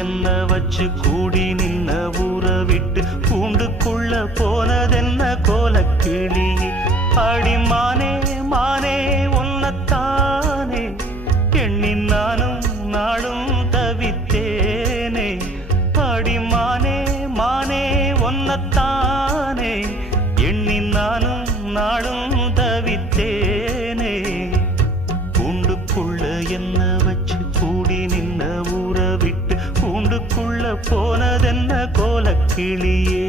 என்ன வச்சு கூடி நின்ன ஊற விட்டு கூண்டுக்குள்ள போனதென்ன கோலக்கிளி அடி மானே மானே உன்னத்தானே எண்ணி நானும் நாளும் தவித்தேனே அடி மானே மானே உன்னத்தானே எண்ணி நானும் நாளும் தவித்தேனே கூண்டுக்குள்ள என்ன வச்சு கூடி நின்ன ஊற விட்டு கூண்டுக்குள்ள போனதென்ன கோலக்கிளியே